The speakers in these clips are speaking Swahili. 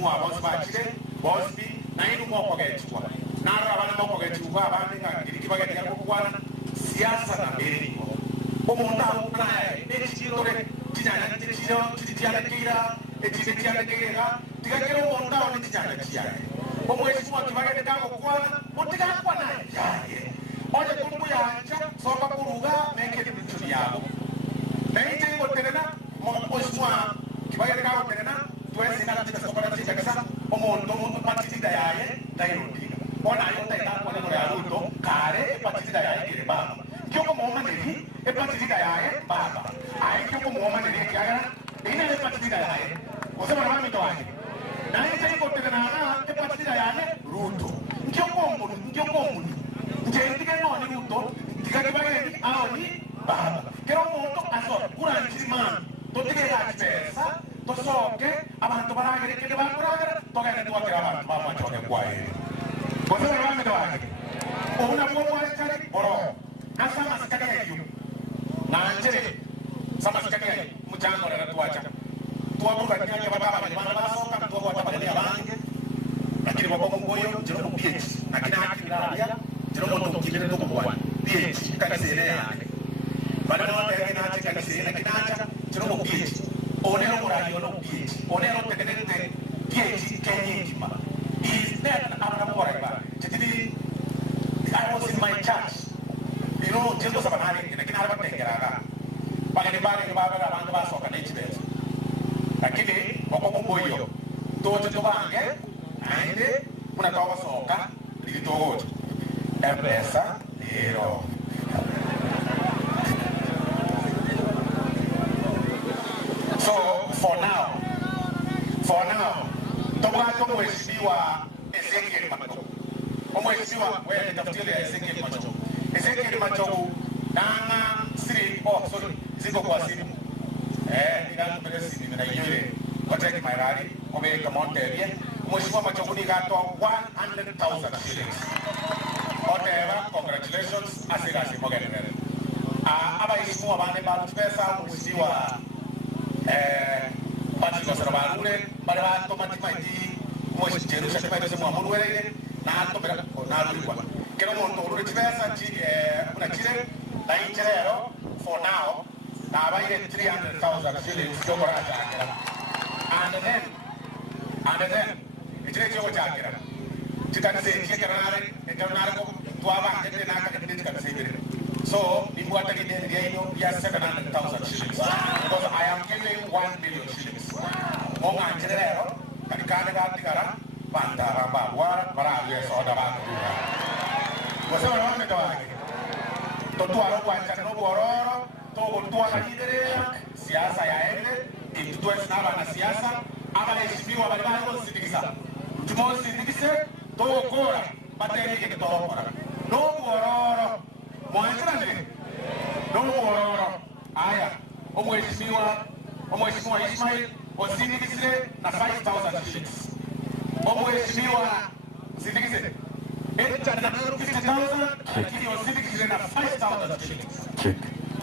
Mheshimiwa boss bachire boss bi na inu moko gechwa nara bana moko gechwa abandika kirikibage yako kwana siasa na mbere omuntu amukaye ekitore kijana kijana kira ekitijana kira tigakero omuntu awo kijana kira omweshimwa kibage kako kwana otika kwana yaye oje kumbu yanja soka kuruga meke bitu yabo nende ngoterena omweshimwa kibage kako terena twese na tika soka na tika kasa omuntu patitida yaye dairodika ona yo taita kwa neno ya ruto kare patitida yaye kire baba kyoko muoma neri patitida yaye baba ai kyoko muoma neri kyagara ina patitida yaye osema na mami toaje na ite iko tena na patitida yaye ruto kyoko mundu njendige no ni ruto tikakibageni awoni baba kero muntu aso kura nchima totige ya pesa tosoke abantu baragere kende bakuragara togende twakira abantu bamachoke kwaye osema na mami toaje ona mwa chari oro asama sikani yeyo nanjere sama sikani yeyo muchango na tuacha tuabuka nyanya baba bana basoka tuabuka bale abange lakini baba ngoyo jero mu PH lakini akiralia jero mo tukile ndo kwa PH kanisele yake bana na tege na acha kanisele kinacha jero mu PH onero murali ono PH onero tekenete PH kenyingima is that abana mora chitini I was in my church. You know, jendo sabanari lakini haraba tengeraga pagani bari baba abantu basoka n'ekibe lakini okokumboyo toje tobange ande kuna tawa soka litogoje mpesa lero so for now tobato mwesiwa Ezekiel Macho omwesiwa wewe tafutile Ezekiel Macho Ezekiel Macho nanga siri ziko kwa simu nigatu mbele simu na yule wataki mairari omeka monterie mwesiwa Macho ni gato 100,000 shillings whatever congratulations asirasi mogenere aba isimu abane ba pesa mwesiwa bati ko sara balure bare ba to mati mwesi jeru sa pa se mo amurwere na to bera ko na lurwa kero mo to lurwa pesa una chile la incherero for now na ba ile 300,000 shillings jogora atakera and then ichire jogo atakera tikane se ekanare ko tuaba kete na ka kete tikane se bere so imbuata ni dia ino ya 700,000 shillings because I am giving 1 million shillings mo ngancherero kanikane gatikara bandara babwa para soda bakura wasema na wame tawake totu aro kwa chano bororo to botua na liderea siasa ya ende itutwe snaba na siasa ama heshimiwa bali bali sindikiza tumo sindikise to kora bateri ke to kora no bororo moentra ndire no bororo aya omweshimiwa Ismail osindikise na 5,000 shillings omweshimiwa sindikise eta na 50,000 lakini osindikise na 5,000 shillings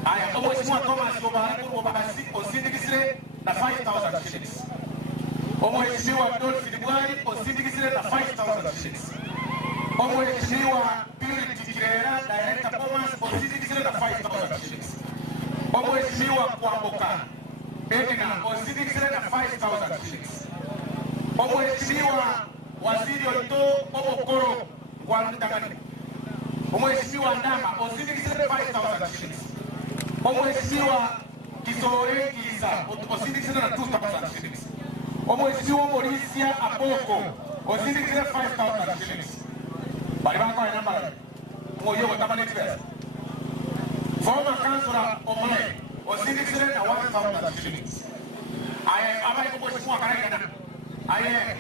aya omweshimiwa Thomas Obarakuru Obakasi osindikise na 5,000 shillings omweshimiwa Dolphin Bwari osindikise na 5,000 shillings omweshimiwa Purity Kirera Director Thomas osindikise na 5,000 shillings omweshimiwa Kwamboka Edina osindikise na 5,000 shillings omweshimiwa Waziri Oto Obokoro Gwandangani omweshimiwa Ndama osindikise na 5,000 shillings omweshimiwa Kisore Kiza osindikise na 2,000 shillings omweshimiwa Mauricia Aboko osindikise na 5,000 shillings bali bako ina mara moyo watamani pesa former councillor Omai osindikise na 1,000 shillings aye abai ko mheshimiwa Karaigana aye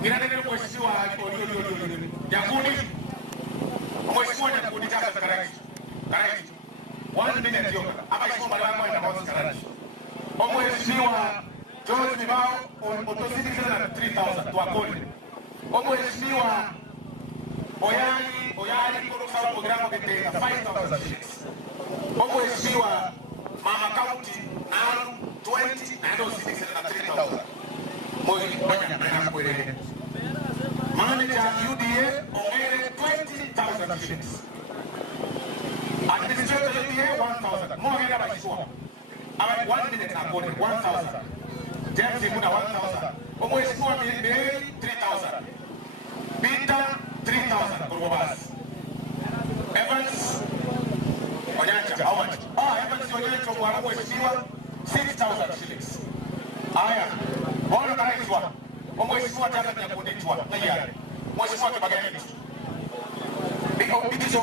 ngira ndio mheshimiwa Nyakuni mheshimiwa Nyakuni kaka Karaigi 1 minute yoka abai ko bali bako ina boss Karaigi mheshimiwa George Mibao osindikise na 3,000 tuakoni mheshimiwa Oyali kwa programu kete 5,000 shillings mheshimiwa Mama County now 20 and also 3,000 Moi banya na kwere. Manager UDA ongere 20,000 shillings. Administrator UDA 1,000. More than that before. About 1 minute ago 1,000. James Muna 1,000. Almost 4 minutes 3,000. Peter 3,000 for Wabas. Evans Onyancha, how much? Evans Onyancha was 6,000 shillings. Aya, all the guys were almost 4,000 and put it to a year. Was what about it? Because it is a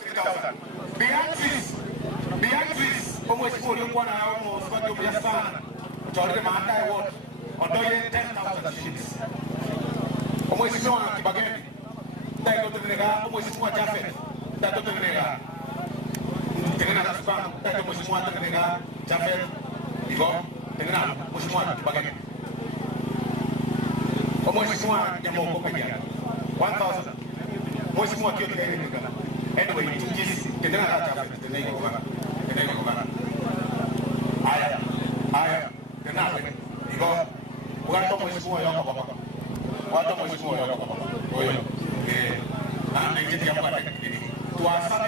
3,000. Beatrice, almost 41 hours, what you just found. Jordan Manda was on 10,000 shillings. Almost no one to bagay. Dahil ito nila, almost mo Jafet. Dahil ito nila. Tingnan na sa dahil almost mo nila Jafet. Igo, tingnan na, almost mo bagay. Almost mo yung mo ko kanya. 1,000. Almost mo kiyo tayo nila. Anyway, tingnan na Jafet. Tingnan ko ba? Tingnan ko ba? Aya. Tingnan na. Igo, bukan to almost mo yung kapapa. Watu mheshimiwa yako. Kwa hiyo, na ndio kitu ya kwa